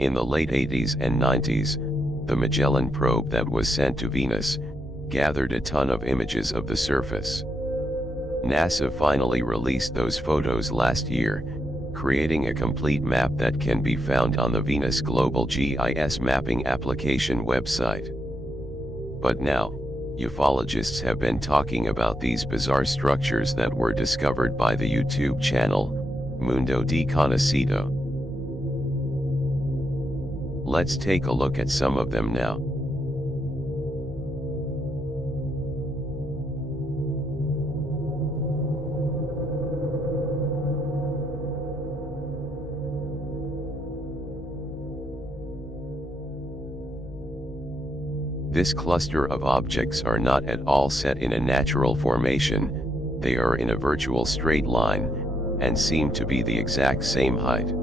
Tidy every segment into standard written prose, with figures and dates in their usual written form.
In the late 80s and 90s, the Magellan probe that was sent to Venus gathered a ton of images of the surface. NASA finally released those photos last year, creating a complete map that can be found on the Venus Global GIS Mapping application website. But now, ufologists have been talking about these bizarre structures that were discovered by the YouTube channel, Mundo Desconocido. Let's take a look at some of them now. This cluster of objects are not at all set in a natural formation, they are in a virtual straight line, and seem to be the exact same height.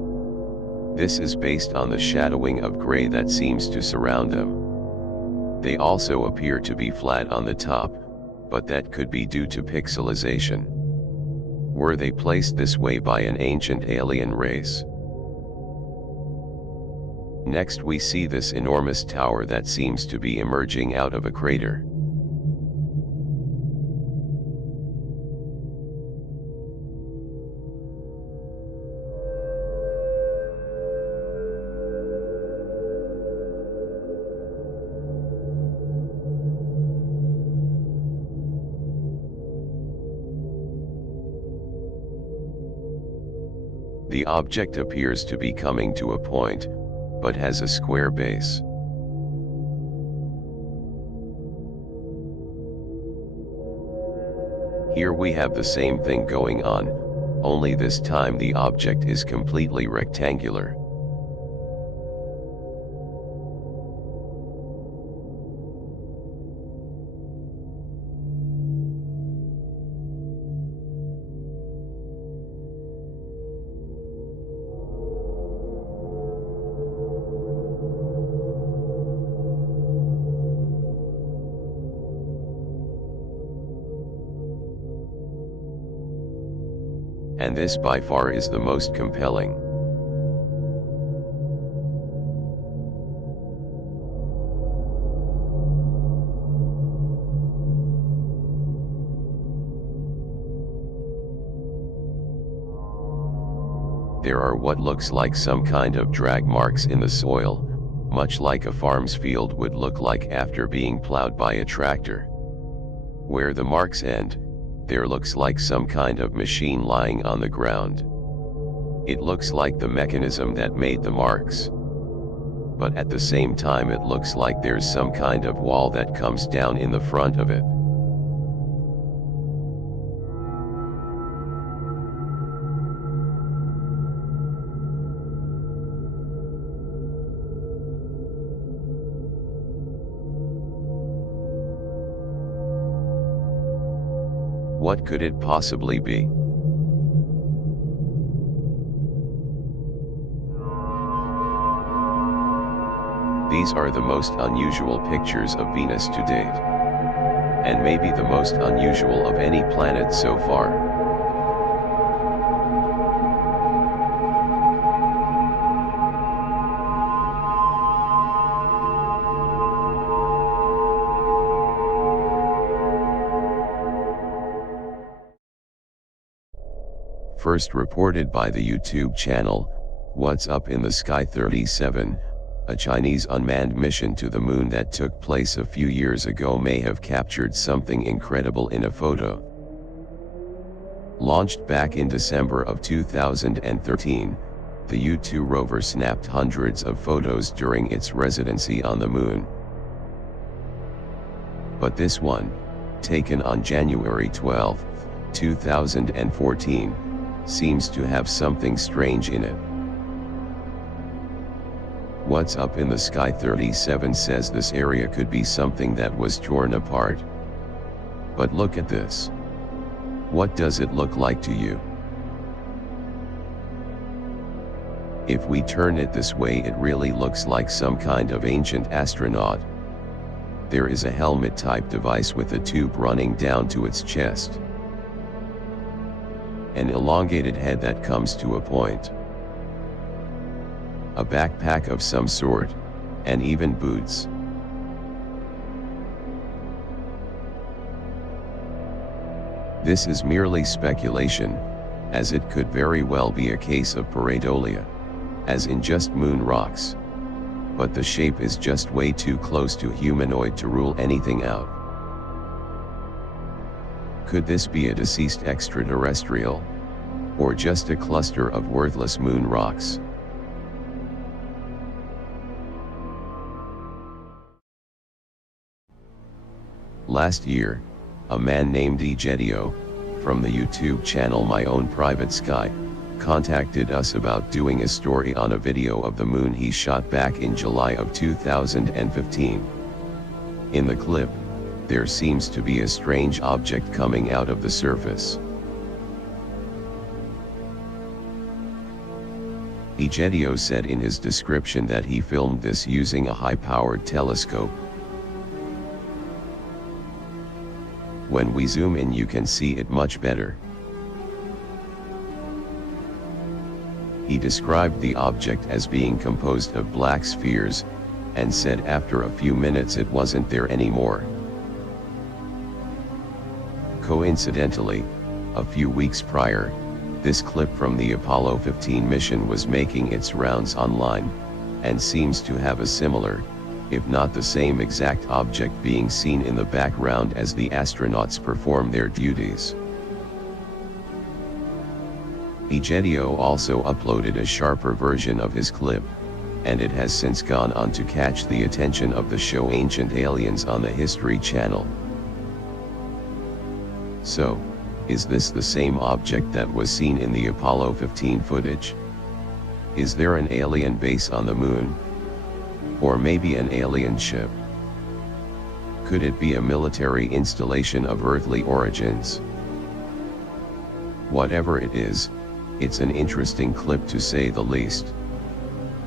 This is based on the shadowing of gray that seems to surround them. They also appear to be flat on the top, but that could be due to pixelization. Were they placed this way by an ancient alien race? Next we see this enormous tower that seems to be emerging out of a crater. The object appears to be coming to a point, but has a square base. Here we have the same thing going on, only this time the object is completely rectangular. And this by far is the most compelling. There are what looks like some kind of drag marks in the soil, much like a farm's field would look like after being plowed by a tractor. Where the marks end, there looks like some kind of machine lying on the ground. It looks like the mechanism that made the marks. But at the same time it looks like there's some kind of wall that comes down in the front of it. What could it possibly be? These are the most unusual pictures of Venus to date. And maybe the most unusual of any planet so far. First reported by the YouTube channel, What's Up in the Sky 37, a Chinese unmanned mission to the moon that took place a few years ago may have captured something incredible in a photo. Launched back in December of 2013, the U2 rover snapped hundreds of photos during its residency on the moon. But this one, taken on January 12, 2014, seems to have something strange in it. What's Up in the Sky 37 says this area could be something that was torn apart. But look at this. What does it look like to you? If we turn it this way, it really looks like some kind of ancient astronaut. There is a helmet-type device with a tube running down to its chest. An elongated head that comes to a point. a backpack of some sort, and even boots. This is merely speculation, as it could very well be a case of pareidolia, as in just moon rocks. But the shape is just way too close to humanoid to rule anything out. Could this be a deceased extraterrestrial? Or just a cluster of worthless moon rocks? Last year, a man named Egedio, from the YouTube channel My Own Private Sky, contacted us about doing a story on a video of the moon he shot back in July of 2015. In the clip, there seems to be a strange object coming out of the surface. Egedio said in his description that he filmed this using a high-powered telescope. When we zoom in, you can see it much better. He described the object as being composed of black spheres, and said after a few minutes it wasn't there anymore. Coincidentally, a few weeks prior, this clip from the Apollo 15 mission was making its rounds online, and seems to have a similar, if not the same exact object being seen in the background as the astronauts perform their duties. Egedio also uploaded a sharper version of his clip, and it has since gone on to catch the attention of the show Ancient Aliens on the History Channel. So, is this the same object that was seen in the Apollo 15 footage? Is there an alien base on the moon? Or maybe an alien ship? Could it be a military installation of earthly origins? Whatever it is, it's an interesting clip to say the least.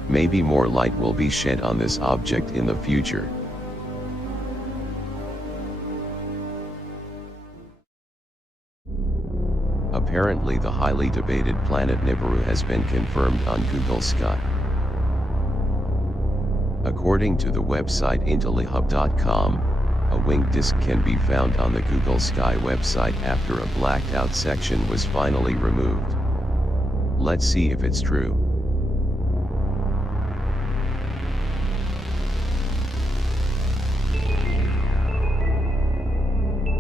Maybe more light will be shed on this object in the future. Apparently the highly debated planet Nibiru has been confirmed on Google Sky. According to the website intellihub.com, a winged disk can be found on the Google Sky website after a blacked out section was finally removed. Let's see if it's true.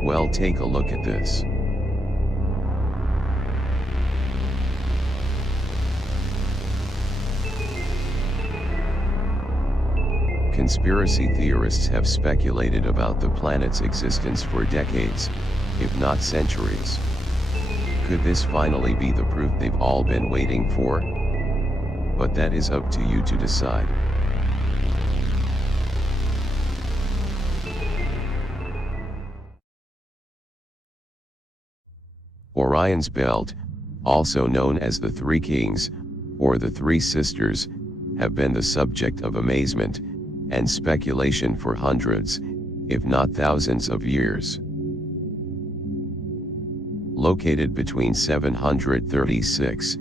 Well, take a look at this. Conspiracy theorists have speculated about the planet's existence for decades, if not centuries. Could this finally be the proof they've all been waiting for? But that is up to you to decide. Orion's Belt, also known as the Three Kings, or the Three Sisters, have been the subject of amazement and speculation for hundreds, if not thousands of years. Located between 736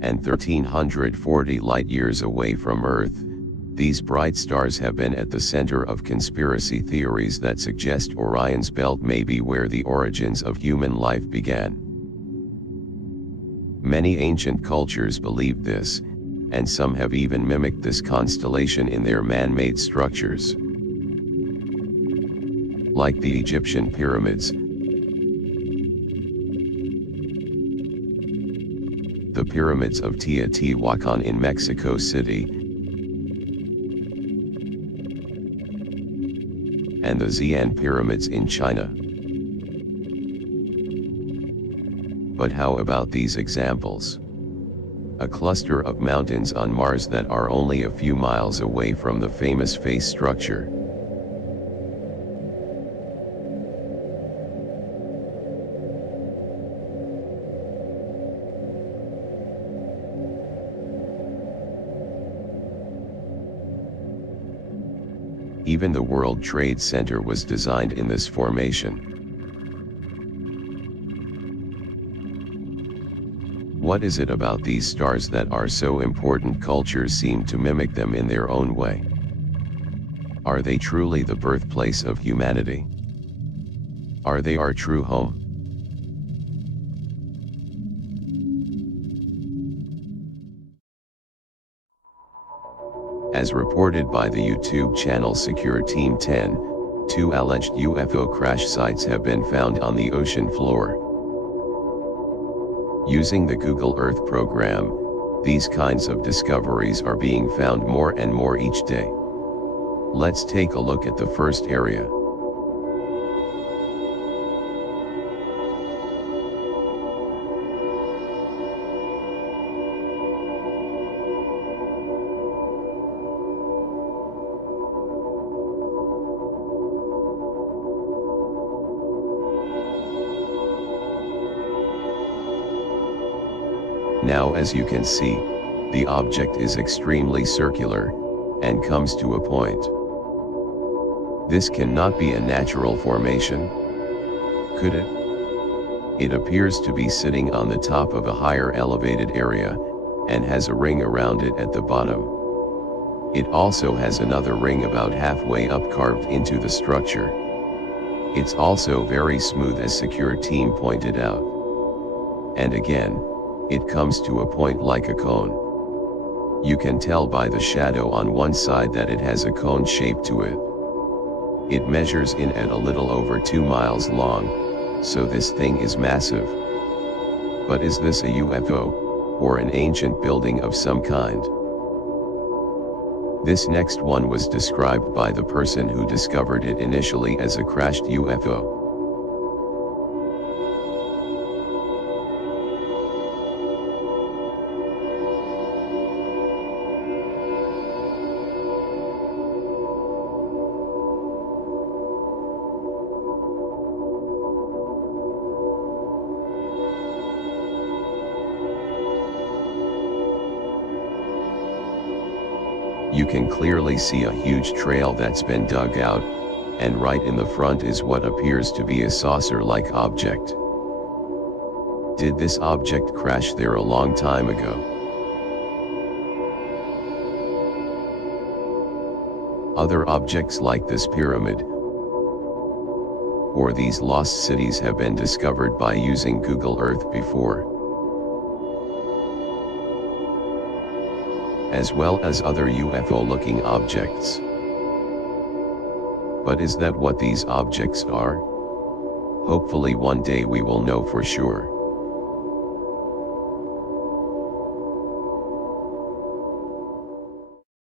and 1340 light-years away from Earth, these bright stars have been at the center of conspiracy theories that suggest Orion's Belt may be where the origins of human life began. Many ancient cultures believed this, and some have even mimicked this constellation in their man-made structures. Like the Egyptian pyramids, the pyramids of Teotihuacan in Mexico City, and the Xi'an pyramids in China. But how about these examples? A cluster of mountains on Mars that are only a few miles away from the famous face structure. Even the World Trade Center was designed in this formation. What is it about these stars that are so important cultures seem to mimic them in their own way? Are they truly the birthplace of humanity? Are they our true home? As reported by the YouTube channel Secure Team 10, 2 alleged UFO crash sites have been found on the ocean floor. Using the Google Earth program, these kinds of discoveries are being found more and more each day. Let's take a look at the first area. Now, as you can see, the object is extremely circular, and comes to a point. This cannot be a natural formation, could it? It appears to be sitting on the top of a higher elevated area, and has a ring around it at the bottom. It also has another ring about halfway up carved into the structure. It's also very smooth, as Secure Team pointed out. And again, it comes to a point like a cone. You can tell by the shadow on one side that it has a cone shape to it. It measures in at a little over 2 miles long, so this thing is massive. But is this a UFO, or an ancient building of some kind? This next one was described by the person who discovered it initially as a crashed UFO. You can clearly see a huge trail that's been dug out, and right in the front is what appears to be a saucer-like object. Did this object crash there a long time ago? Other objects like this pyramid, or these lost cities, have been discovered by using Google Earth before, as well as other UFO-looking objects. But is that what these objects are? Hopefully one day we will know for sure.